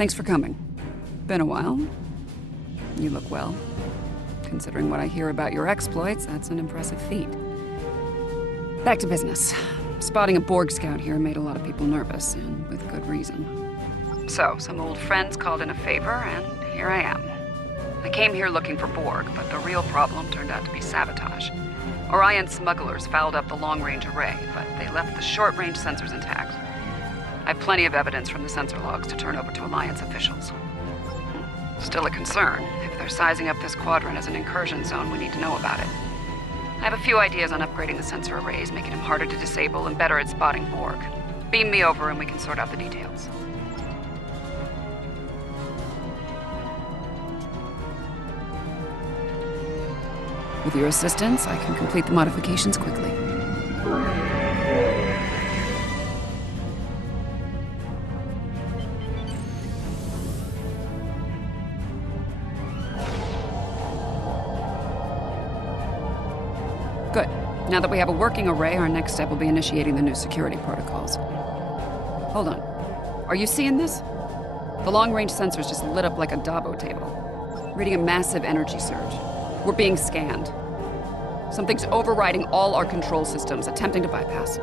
Thanks for coming. Been a while. You look well. Considering what I hear about your exploits, that's an impressive feat. Back to business. Spotting a Borg scout here made a lot of people nervous, and with good reason. So, some old friends called in a favor, and here I am. I came here looking for Borg, but the real problem turned out to be sabotage. Orion smugglers fouled up the long-range array, but they left the short-range sensors intact. I have plenty of evidence from the sensor logs to turn over to Alliance officials. Still a concern. If they're sizing up this quadrant as an incursion zone, we need to know about it. I have a few ideas on upgrading the sensor arrays, making them harder to disable and better at spotting Borg. Beam me over and we can sort out the details. With your assistance, I can complete the modifications quickly. Good. Now that we have a working array, our next step will be initiating the new security protocols. Hold on. Are you seeing this? The long-range sensors just lit up like a Dabo table, reading a massive energy surge. We're being scanned. Something's overriding all our control systems, attempting to bypass.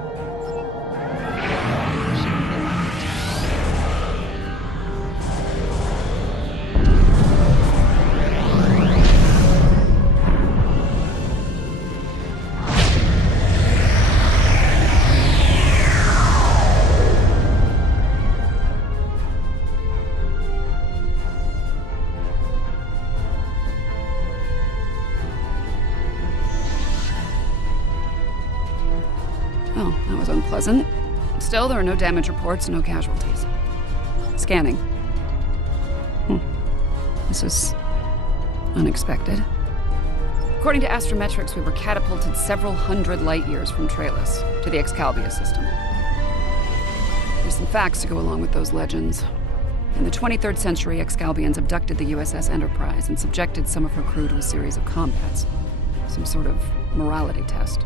Oh, that was unpleasant. Still, there are no damage reports, no casualties. Scanning. This is unexpected. According to astrometrics, we were catapulted several hundred light years from Trailus to the Excalibur system. There's some facts to go along with those legends. In the 23rd century, Excalbians abducted the USS Enterprise and subjected some of her crew to a series of combats. Some sort of morality test.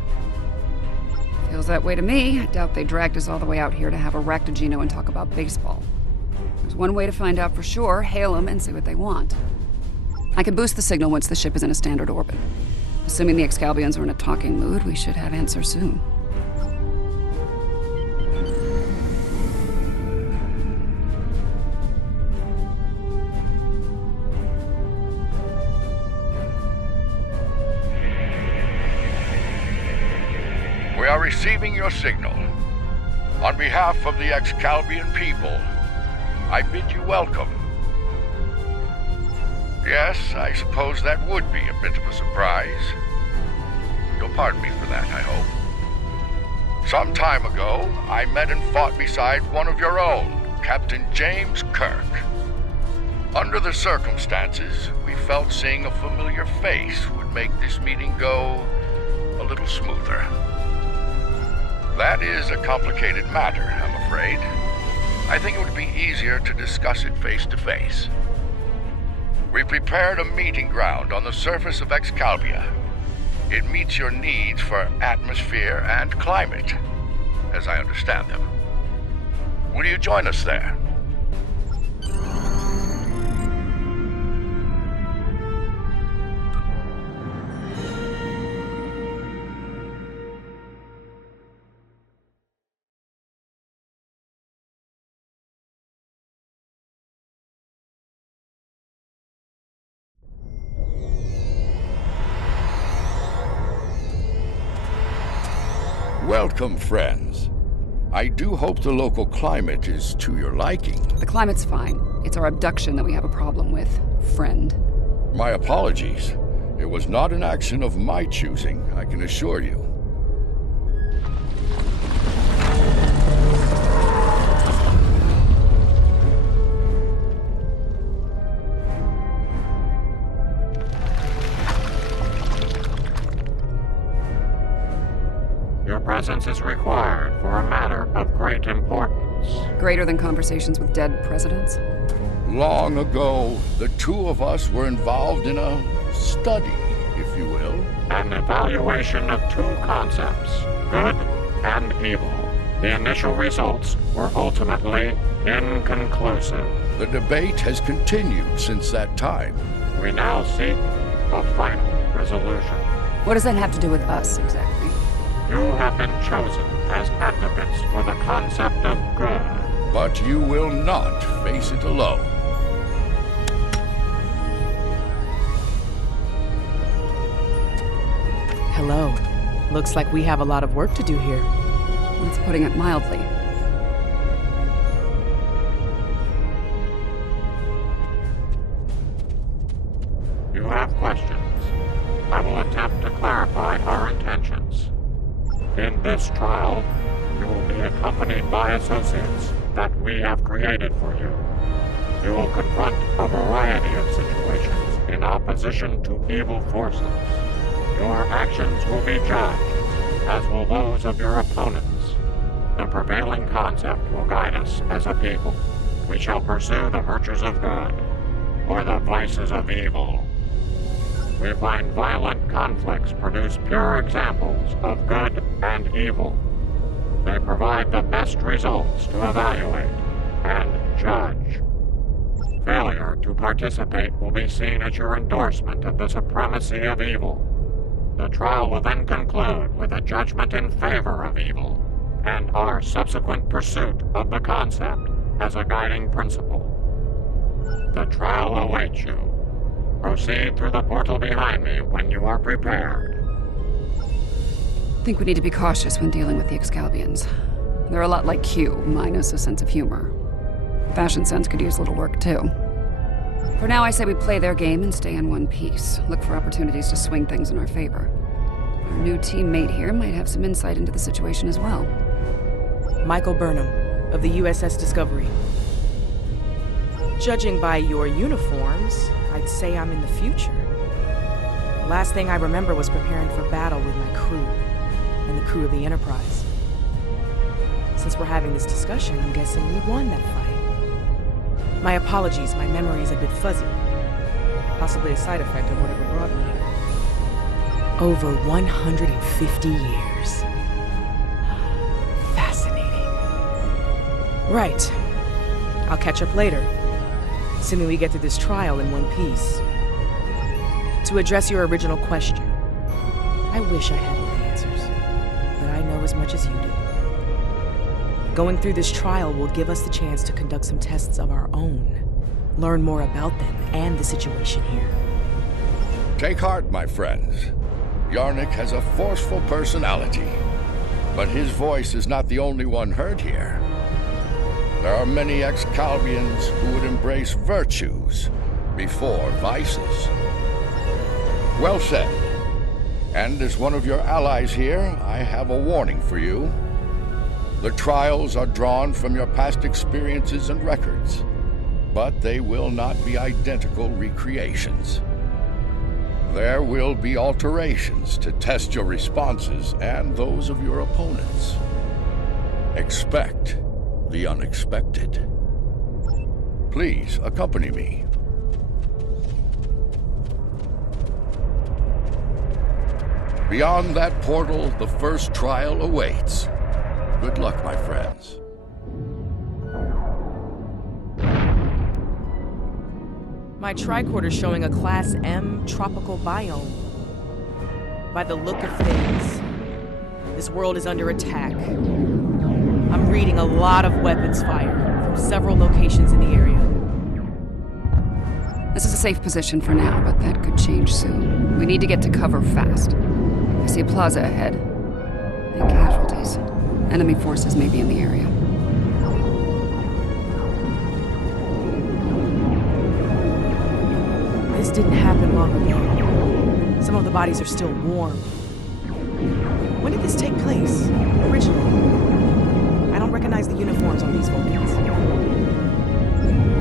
Feels that way to me. I doubt they dragged us all the way out here to have a Ractogeno and talk about baseball. There's one way to find out for sure. Hail them and see what they want. I can boost the signal once the ship is in a standard orbit. Assuming the Excalbians are in a talking mood, we should have answers soon. We are receiving your signal. On behalf of the Excalbian people, I bid you welcome. Yes, I suppose that would be a bit of a surprise. You'll pardon me for that, I hope. Some time ago, I met and fought beside one of your own, Captain James Kirk. Under the circumstances, we felt seeing a familiar face would make this meeting go a little smoother. That is a complicated matter, I'm afraid. I think it would be easier to discuss it face to face. We prepared a meeting ground on the surface of Excalibur. It meets your needs for atmosphere and climate, as I understand them. Will you join us there? Welcome, friends. I do hope the local climate is to your liking. The climate's fine. It's our abduction that we have a problem with, friend. My apologies. It was not an action of my choosing, I can assure you. Your presence is required for a matter of great importance. Greater than conversations with dead presidents? Long ago, the two of us were involved in a study, if you will. An evaluation of two concepts, good and evil. The initial results were ultimately inconclusive. The debate has continued since that time. We now seek a final resolution. What does that have to do with us, exactly? You have been chosen as advocates for the concept of good. But you will not face it alone. Hello. Looks like we have a lot of work to do here. That's putting it mildly. You have questions. I will attempt to clarify our intentions. In this trial, you will be accompanied by associates that we have created for you. You will confront a variety of situations in opposition to evil forces. Your actions will be judged, as will those of your opponents. The prevailing concept will guide us as a people. We shall pursue the virtues of good, or the vices of evil. We find violent conflicts produce pure examples of good and evil. They provide the best results to evaluate and judge. Failure to participate will be seen as your endorsement of the supremacy of evil. The trial will then conclude with a judgment in favor of evil, and our subsequent pursuit of the concept as a guiding principle. The trial awaits you. Proceed through the portal behind me when you are prepared. I think we need to be cautious when dealing with the Excalbians. They're a lot like Q, minus a sense of humor. Fashion sense could use a little work, too. For now, I say we play their game and stay in one piece. Look for opportunities to swing things in our favor. Our new teammate here might have some insight into the situation as well. Michael Burnham, of the USS Discovery. Judging by your uniforms, I'd say I'm in the future. The last thing I remember was preparing for battle with my crew, and the crew of the Enterprise. Since we're having this discussion, I'm guessing we won that fight. My apologies, my memory is a bit fuzzy. Possibly a side effect of whatever brought me here. Over 150 years. Fascinating. Right. I'll catch up later, assuming we get through this trial in one piece. To address your original question, I wish I had all the answers, but I know as much as you do. Going through this trial will give us the chance to conduct some tests of our own, learn more about them and the situation here. Take heart, my friends. Yarnik has a forceful personality, but his voice is not the only one heard here. There are many Excalbians who would embrace virtues before vices. Well said. And as one of your allies here, I have a warning for you. The trials are drawn from your past experiences and records, but they will not be identical recreations. There will be alterations to test your responses and those of your opponents. Expect the unexpected. Please accompany me. Beyond that portal, the first trial awaits. Good luck, my friends. My tricorder's showing a Class M tropical biome. By the look of things, this world is under attack. I'm reading a lot of weapons fire from several locations in the area. This is a safe position for now, but that could change soon. We need to get to cover fast. I see a plaza ahead. And casualties. Enemy forces may be in the area. This didn't happen long ago. Some of the bodies are still warm. When did this take place, originally? I don't recognize the uniforms on these Vulcans.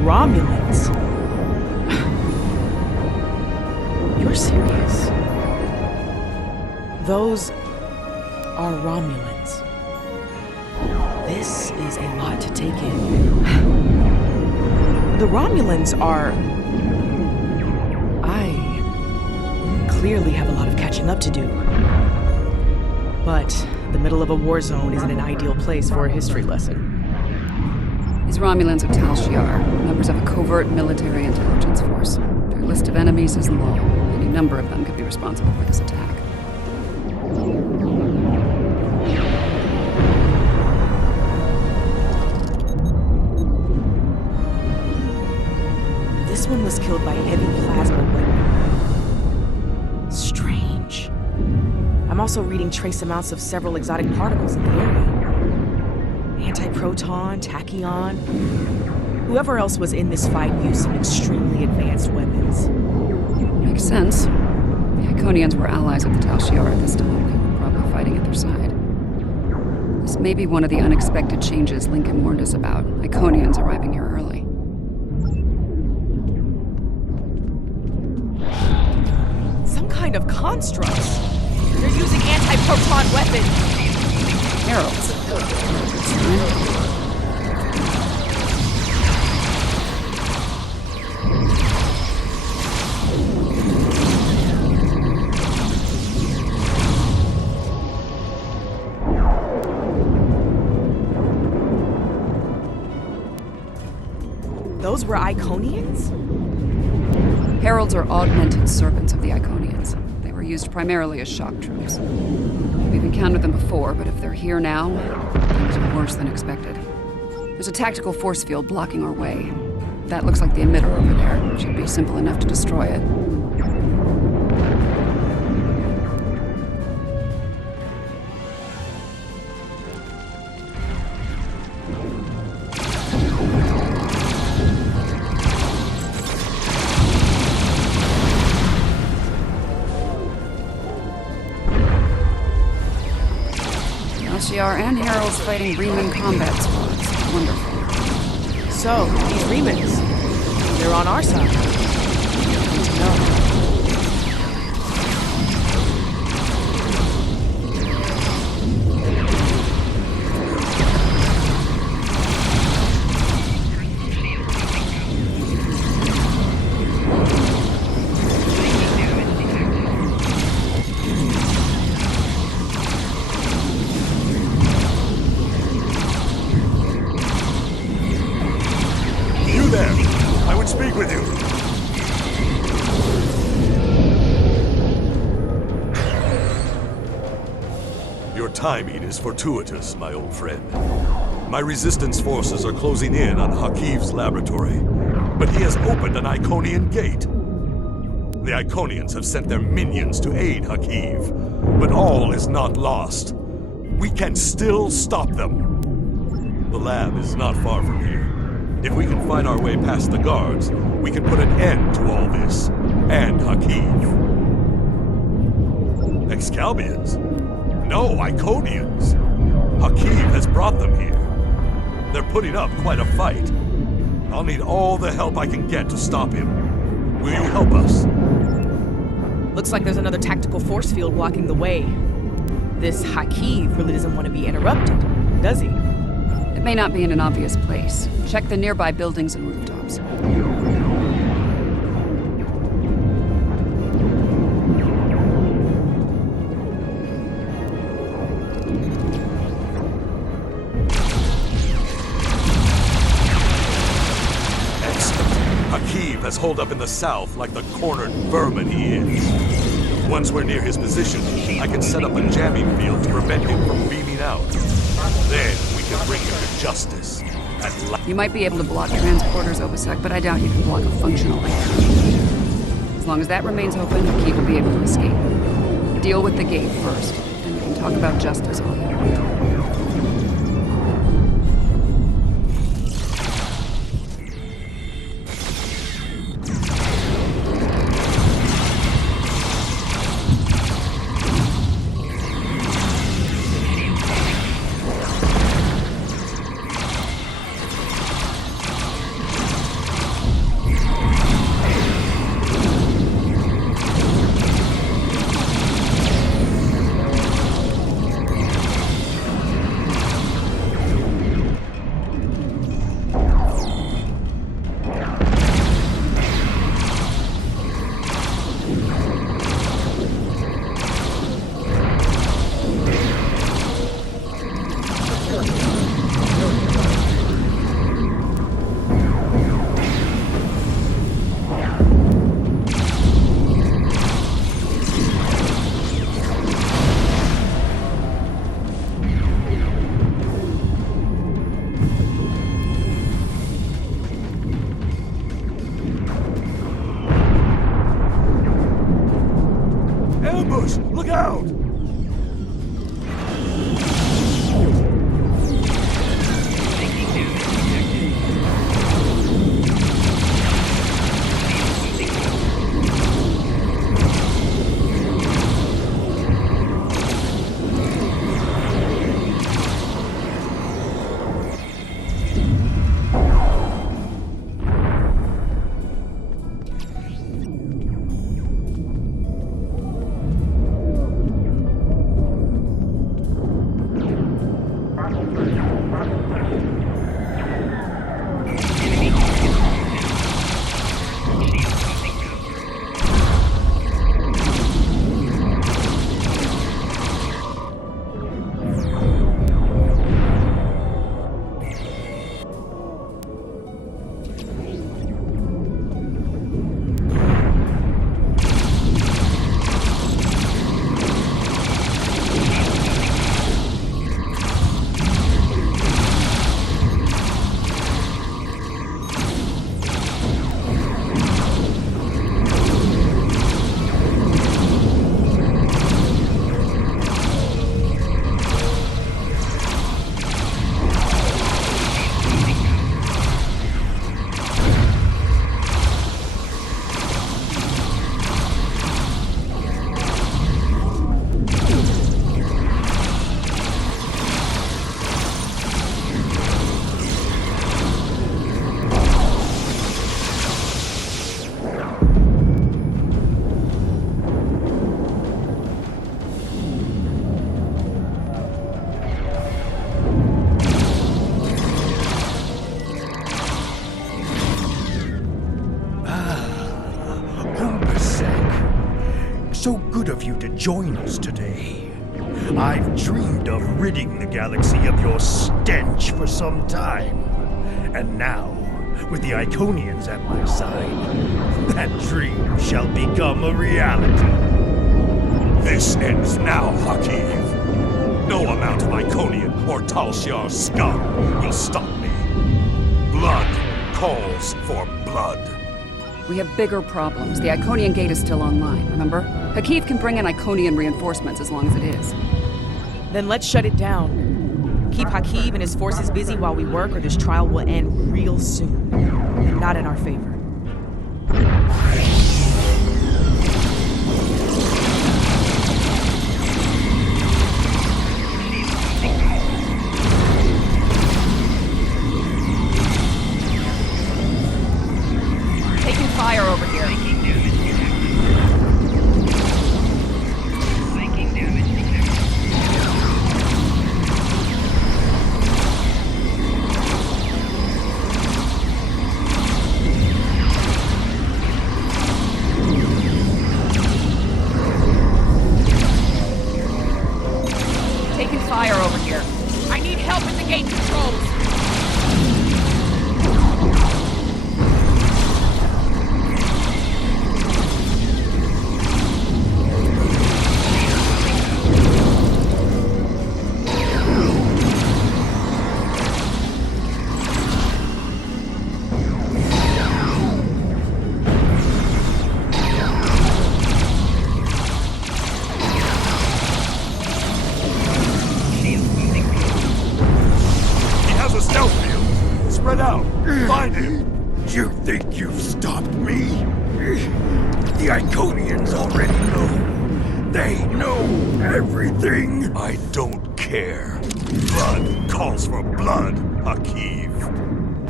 Romulans? You're serious? Those are Romulans. This is a lot to take in. The Romulans are... I clearly have a lot of catching up to do. But The middle of a war zone isn't an ideal place for a history lesson. These Romulans are Tal Shiar, members of a covert military intelligence force. Their list of enemies is long. Any number of them could be responsible for this attack. This one was killed by heavy plasma weapon. Strange. I'm also reading trace amounts of several exotic particles in the area. Antiproton, tachyon. Whoever else was in this fight used some extremely advanced weapons. Makes sense. The Iconians were allies of the Tal Shiar at this time. They were probably fighting at their side. This may be one of the unexpected changes Lincoln warned us about. Iconians arriving here early. Some kind of constructs. They're using anti-proton weapons. Heralds. Those were Iconians? Heralds are augmented servants of the Iconians. They were used primarily as shock troops. We've encountered them before, but if they're here now, things are worse than expected. There's a tactical force field blocking our way. That looks like the emitter over there. It should be simple enough to destroy it. Shiar and Heralds fighting Reman combat squads. Wonderful. So, these Remans, they're on our side. Good to know. Timing is fortuitous, my old friend. My resistance forces are closing in on Hakiv's laboratory, but he has opened an Iconian gate. The Iconians have sent their minions to aid Hakiv, but all is not lost. We can still stop them. The lab is not far from here. If we can find our way past the guards, we can put an end to all this, and Hakiv. Excalbians? No, Iconians! Hakiv has brought them here. They're putting up quite a fight. I'll need all the help I can get to stop him. Will you help us? Looks like there's another tactical force field blocking the way. This Hakiv really doesn't want to be interrupted, does he? It may not be in an obvious place. Check the nearby buildings and rooftops. Has holed up in the south like the cornered vermin he is. Once we're near his position, I can set up a jamming field to prevent him from beaming out. Then we can bring him to justice. You might be able to block transporters, Obasek, but I doubt you can block a functional entrance. As long as that remains open, Hakiv will be able to escape. Deal with the gate first, then we can talk about justice all you want. join us today. I've dreamed of ridding the galaxy of your stench for some time. And now, with the Iconians at my side, that dream shall become a reality. This ends now, Hakiv. No amount of Iconian or Tal Shiar's scum will stop me. Blood calls for blood. We have bigger problems. The Iconian gate is still online, remember? Hakiv can bring in Iconian reinforcements as long as it is. Then let's shut it down. Keep Hakiv and his forces busy while we work, or this trial will end real soon. And not in our favor. Taking fire over here. Taking fire over here. I need help at the gate controls. Spread out! Find him! You think you've stopped me? The Iconians already know. They know everything. I don't care. Blood calls for blood, Hakiv.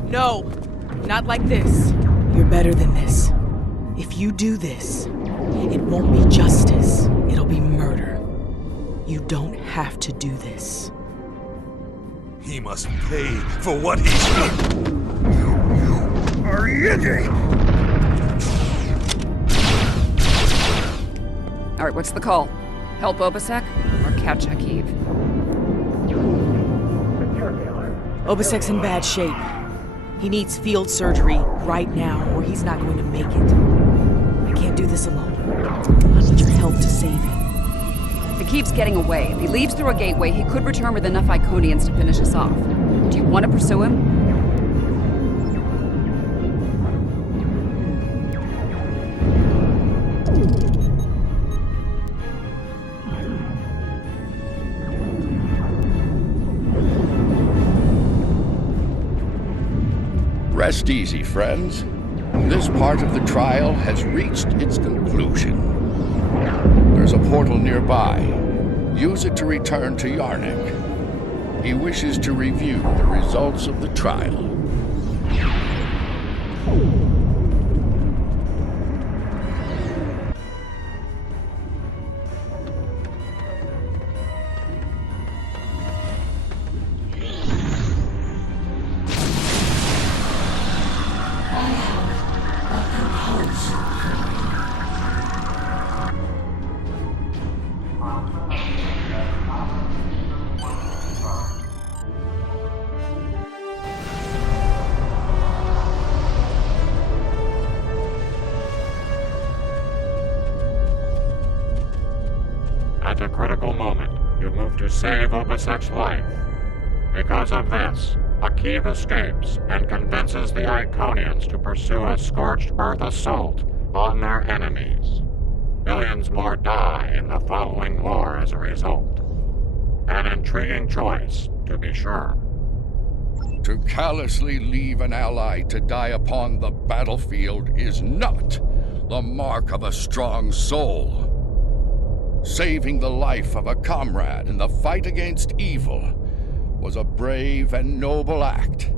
No, not like this. You're better than this. If you do this, it won't be justice. It'll be murder. You don't have to do this. He must pay for what he's done. You are idiot! All right, what's the call? Help Obasek or catch Hakiv? Obasek's in bad shape. He needs field surgery right now, or he's not going to make it. I can't do this alone. I need your help to save him. Hakiv's getting away. If he leaves through a gateway, he could return with enough Iconians to finish us off. Do you want to pursue him? Rest easy, friends. This part of the trial has reached its conclusion. There's a portal nearby. Use it to return to Yarnik. He wishes to review the results of the trial. At a critical moment, you move to save Obasek's life. Because of this, Hakiv escapes and convinces the Iconians to pursue a scorched earth assault on their enemies. Billions more die in the following war as a result. An intriguing choice, to be sure. To callously leave an ally to die upon the battlefield is not the mark of a strong soul. Saving the life of a comrade in the fight against evil was a brave and noble act,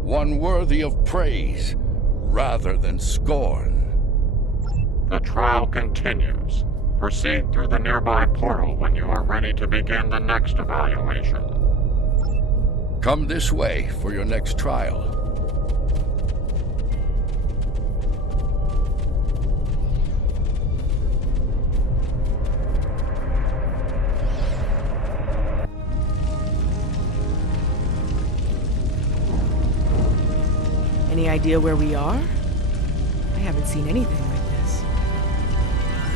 one worthy of praise rather than scorn. The trial continues. Proceed through the nearby portal when you are ready to begin the next evaluation. Come this way for your next trial. Any idea where we are? I haven't seen anything like this.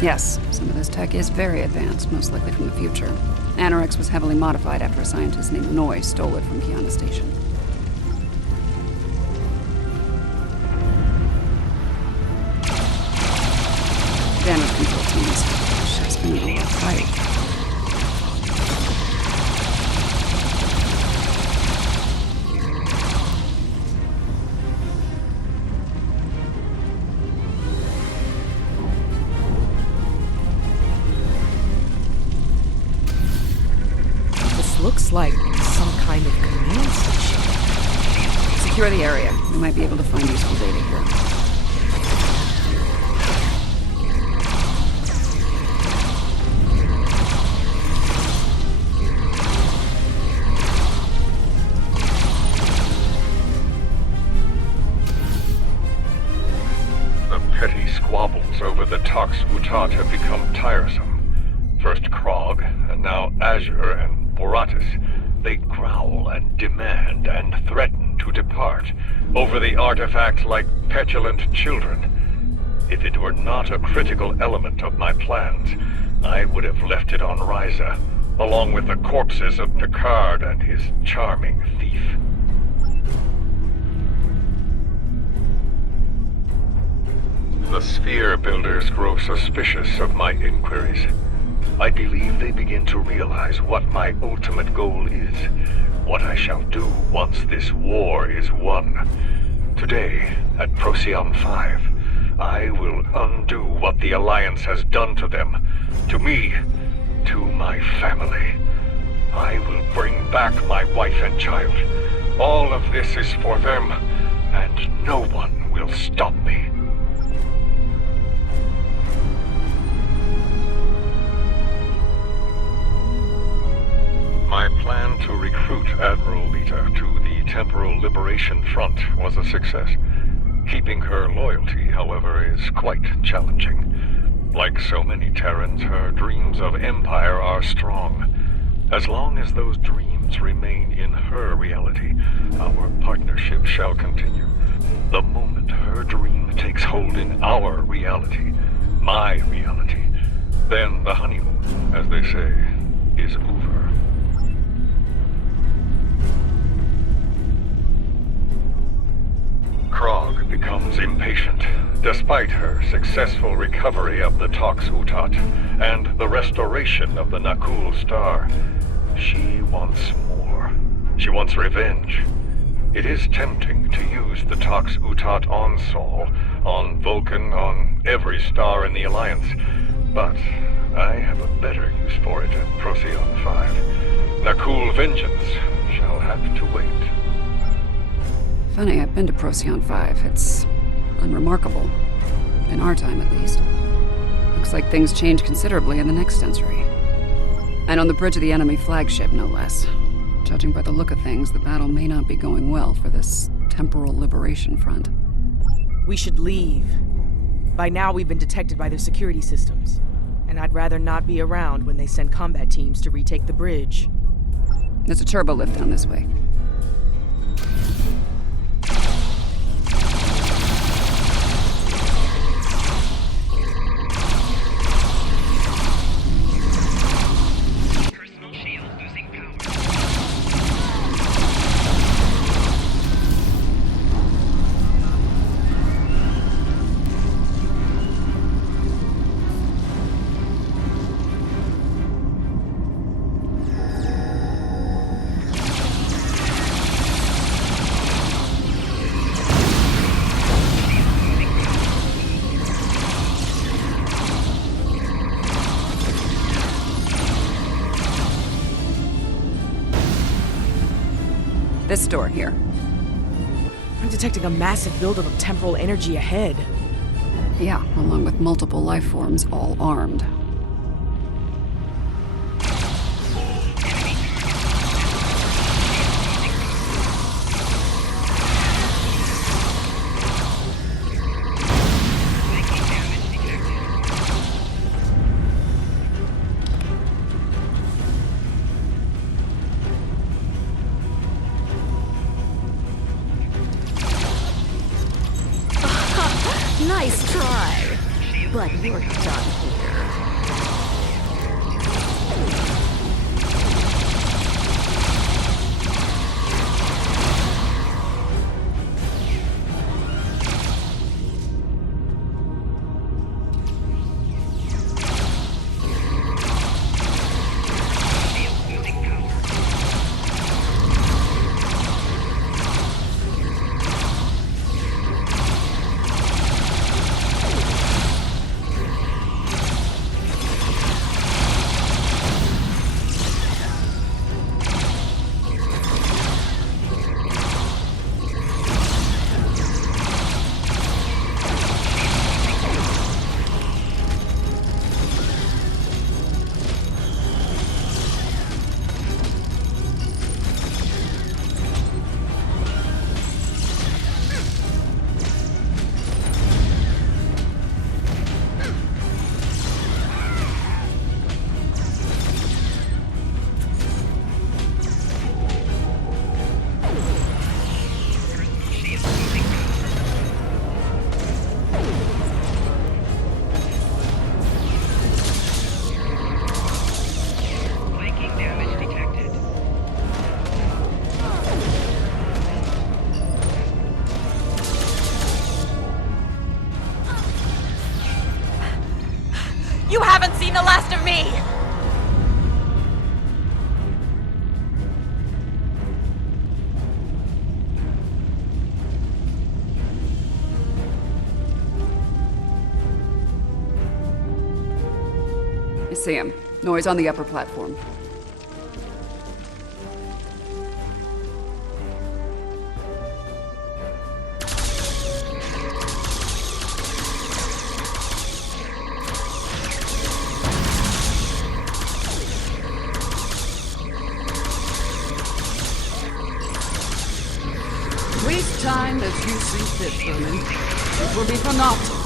Yes, some of this tech is very advanced, most likely from the future. Anorex was heavily modified after a scientist named Noy stole it from Kiana Station. Damage control teams. Ship's been in a real fight. Looks like some kind of command station. Secure the area. We might be able to find useful data here. The petty squabbles over the Tox Utat have become tiresome. First Krog, and now Azure and Boratus. They growl and demand and threaten to depart over the artifact like petulant children. If it were not a critical element of my plans, I would have left it on Ryza, along with the corpses of Picard and his charming thief. The Sphere Builders grow suspicious of my inquiries. I believe they begin to realize what my ultimate goal is, what I shall do once this war is won. Today, at Procyon 5, I will undo what the Alliance has done to them, to me, to my family. I will bring back my wife and child. All of this is for them, and no one will stop me. My plan to recruit Admiral Lita to the Temporal Liberation Front was a success. Keeping her loyalty, however, is quite challenging. Like so many Terrans, her dreams of empire are strong. As long as those dreams remain in her reality, our partnership shall continue. The moment her dream takes hold in our reality, my reality, then the honeymoon, as they say, is over. Krog becomes impatient, despite her successful recovery of the Tox Utat and the restoration of the Nakul Star. She wants more. She wants revenge. It is tempting to use the Tox Utat on Sol, on Vulcan, on every star in the Alliance, but I have a better use for it at Procyon 5. Nakul vengeance shall have to wait. Funny, I've been to Procyon 5. It's unremarkable. In our time, at least. Looks like things change considerably in the next century. And on the bridge of the enemy flagship, no less. Judging by the look of things, the battle may not be going well for this Temporal Liberation Front. We should leave. By now, we've been detected by their security systems. And I'd rather not be around when they send combat teams to retake the bridge. There's a turbo lift down this way. This door here. I'm detecting a massive buildup of temporal energy ahead. Yeah, along with multiple life forms, all armed. But you're done here. You haven't seen the last of me! I see him. Noise on the upper platform. Waste time as you see fit, Roman. It will be for naught.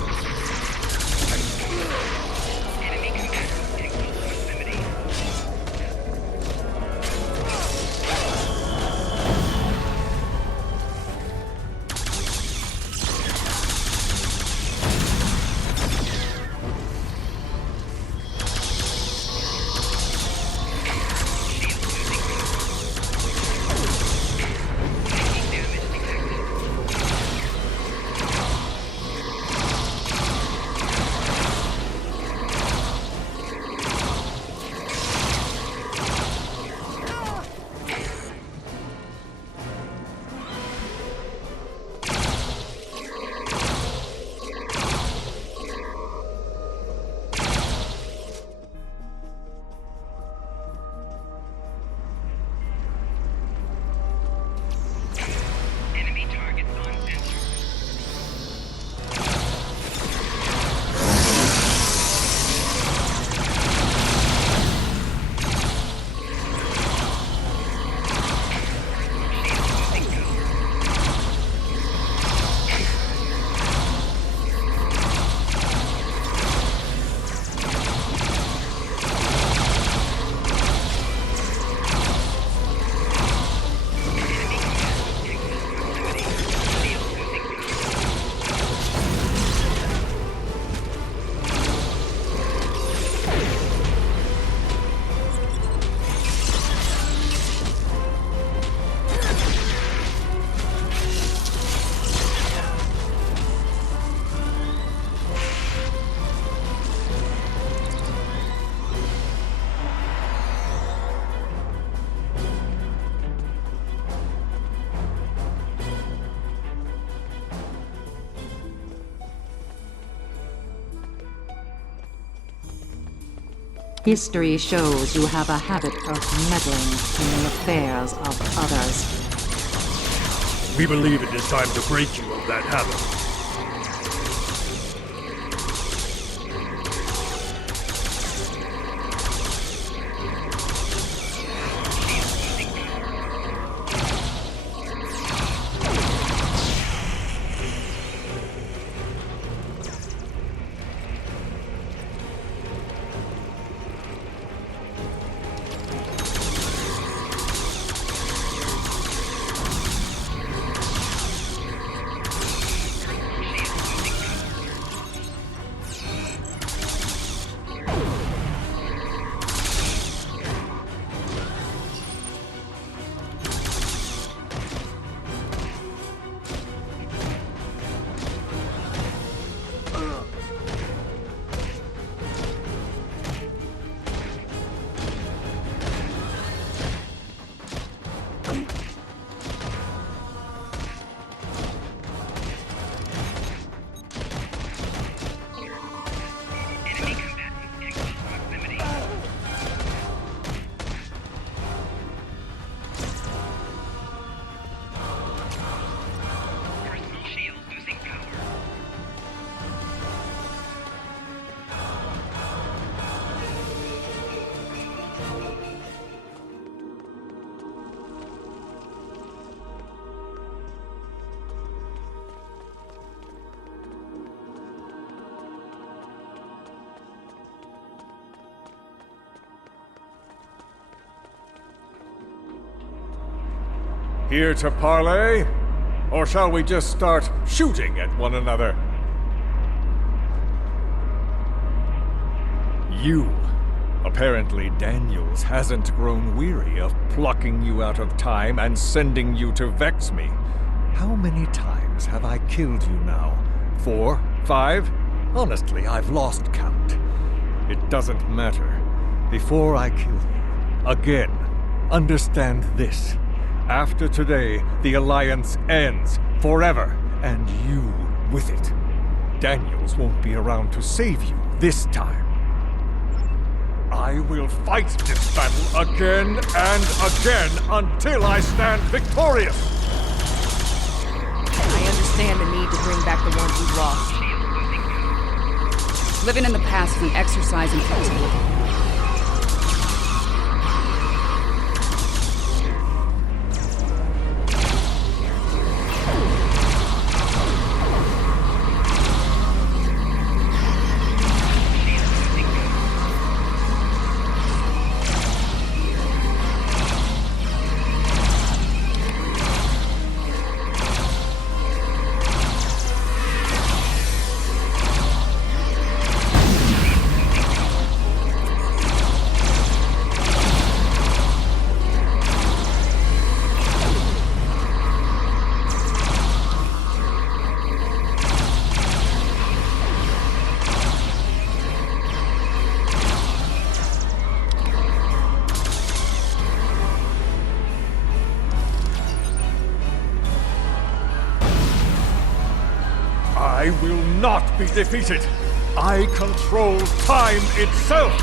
History shows you have a habit of meddling in the affairs of others. We believe it is time to break you of that habit. Here to parley? Or shall we just start shooting at one another? You. Apparently Daniels hasn't grown weary of plucking you out of time and sending you to vex me. How many times have I killed you now? 4? 5? Honestly, I've lost count. It doesn't matter. Before I kill you, again, understand this. After today, the Alliance ends forever, and you with it. Daniels won't be around to save you this time. I will fight this battle again and again until I stand victorious! I understand the need to bring back the ones we've lost. Living in the past is an exercise in futility. I will not be defeated. I control time itself.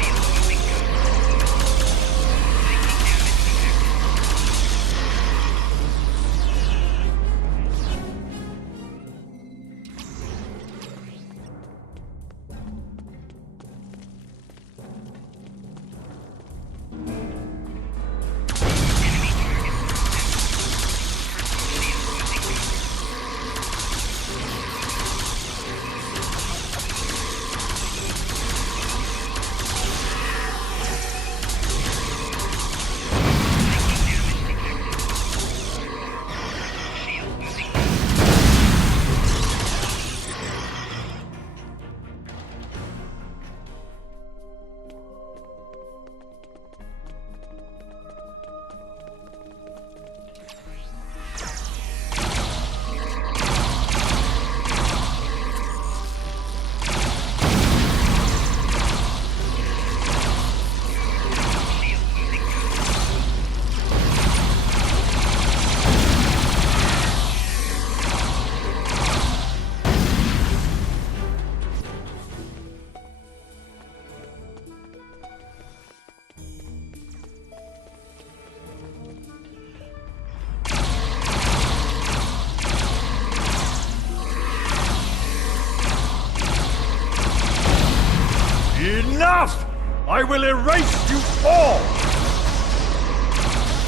Enough! I will erase you all!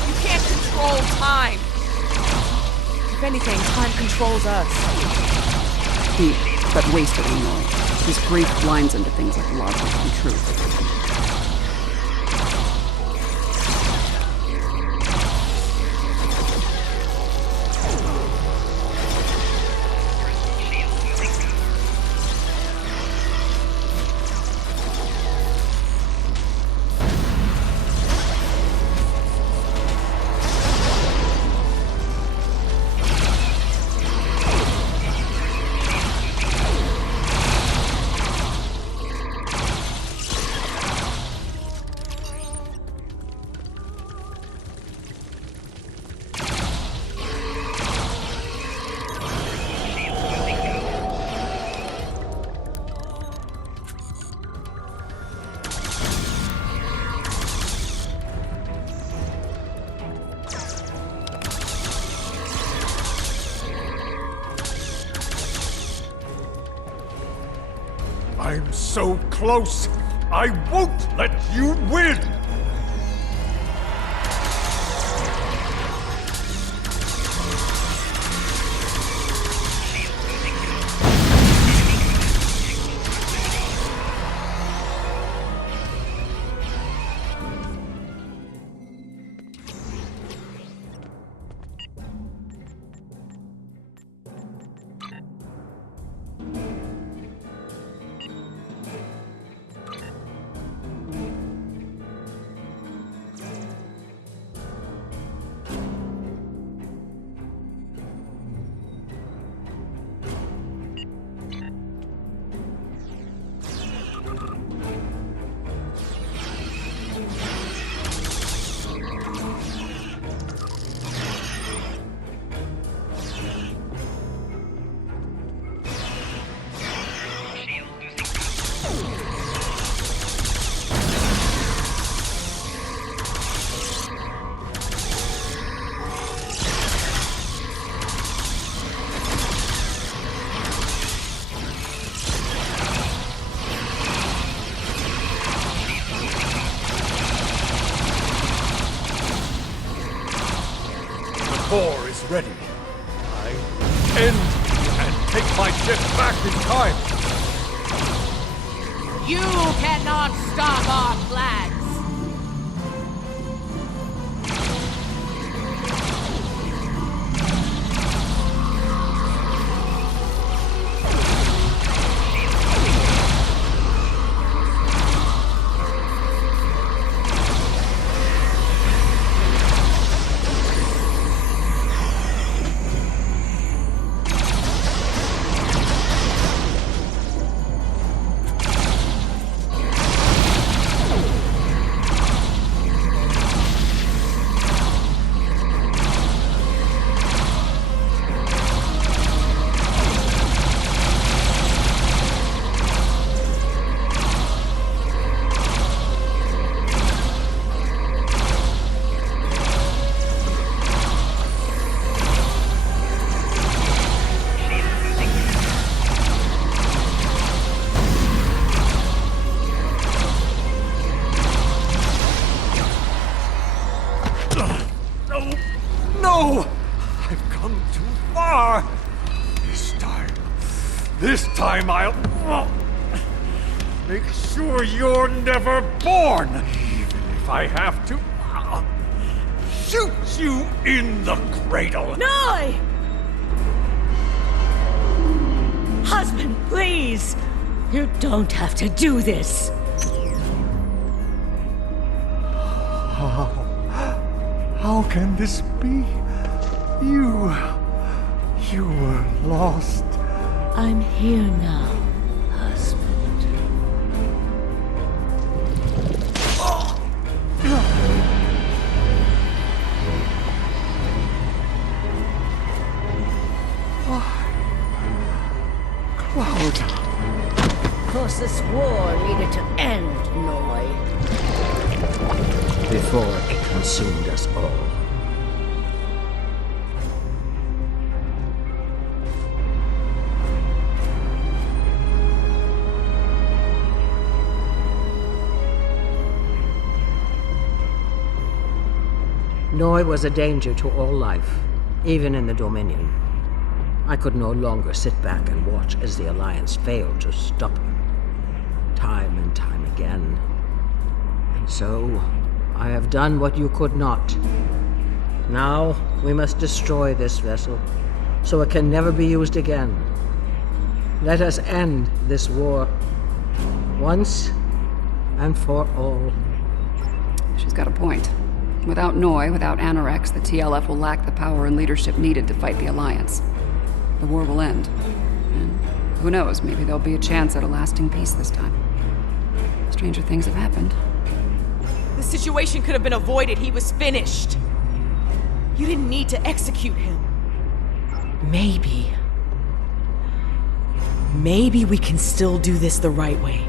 You can't control time! If anything, time controls us. Deep, but wasted on Roy. His grief blinds him to things like logic and truth. I'm so close! I won't let you win! core is ready. I end and take my ship back in time. You cannot stop our plans! No! I've come too far! This time I'll make sure you're never born! Even if I have to shoot you in the cradle! No! Husband, please! You don't have to do this! How can this be? You were lost. I'm here now, husband. Cloud. Of course, this war needed to end, Noi. Before it consumed us all. Noi was a danger to all life, even in the Dominion. I could no longer sit back and watch as the Alliance failed to stop him. Time and time again. And so, I have done what you could not. Now, we must destroy this vessel, so it can never be used again. Let us end this war, once and for all. She's got a point. Without Noi, without Anorex, the TLF will lack the power and leadership needed to fight the Alliance. The war will end. And who knows, maybe there'll be a chance at a lasting peace this time. Stranger things have happened. The situation could have been avoided. He was finished. You didn't need to execute him. Maybe we can still do this the right way.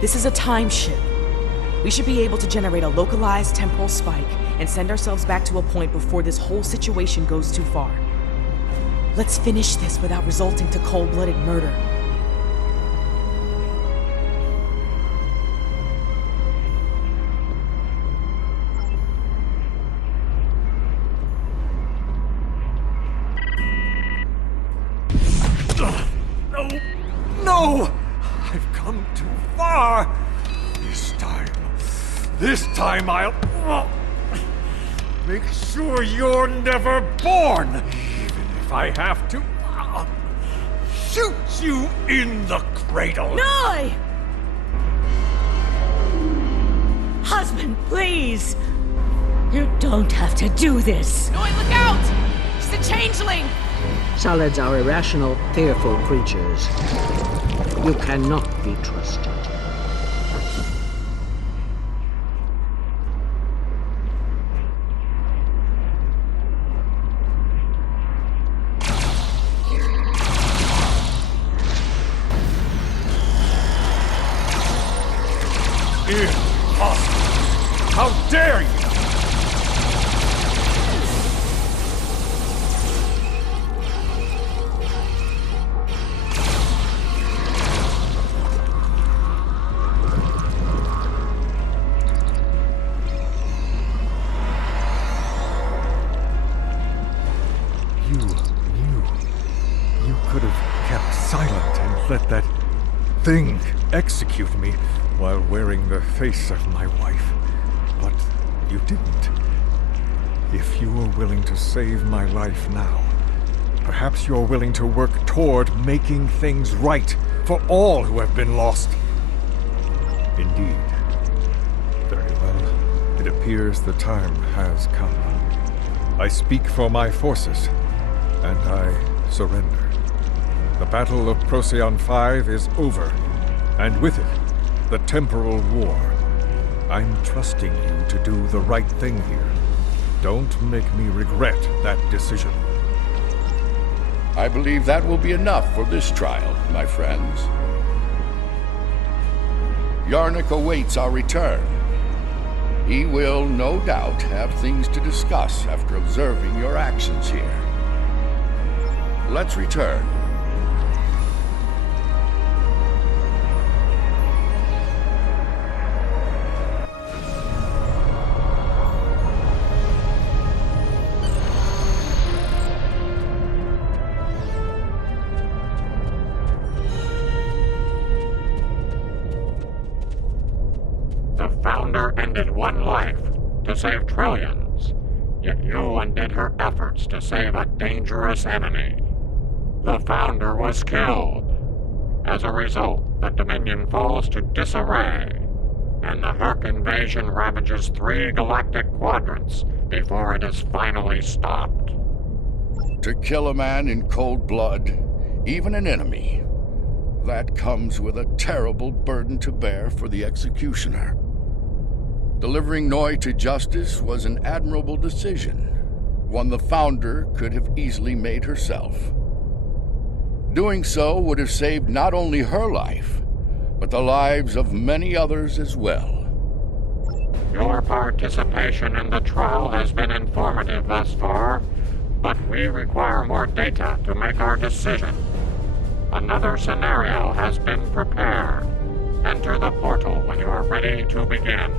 This is a time ship. We should be able to generate a localized temporal spike and send ourselves back to a point before this whole situation goes too far. Let's finish this without resulting to cold-blooded murder. No! I've come too far! This time I'll make sure you're never born! Even if I have to shoot you in the cradle! Noi! Husband, please! You don't have to do this! Noi, look out! She's a changeling! Solids are irrational, fearful creatures. You cannot be trusted. Impossible! How dare you! you knew. You could have kept silent and let that thing execute me while wearing the face of my wife. But you didn't. If you are willing to save my life now, perhaps you're willing to work toward making things right for all who have been lost. Indeed. Very well. It appears the time has come. I speak for my forces, and I surrender. The Battle of Procyon 5 is over, and with it, the temporal war. I'm trusting you to do the right thing here. Don't make me regret that decision. I believe that will be enough for this trial, my friends. Yarnik awaits our return. He will, no doubt, have things to discuss after observing your actions here. Let's return. The Founder ended one life to save trillions, yet you undid her efforts to save a dangerous enemy. The Founder was killed. As a result, the Dominion falls to disarray, and the Herc invasion ravages 3 galactic quadrants before it is finally stopped. To kill a man in cold blood, even an enemy, that comes with a terrible burden to bear for the executioner. Delivering Noi to justice was an admirable decision, one the Founder could have easily made herself. Doing so would have saved not only her life, but the lives of many others as well. Your participation in the trial has been informative thus far, but we require more data to make our decision. Another scenario has been prepared. Enter the portal when you are ready to begin.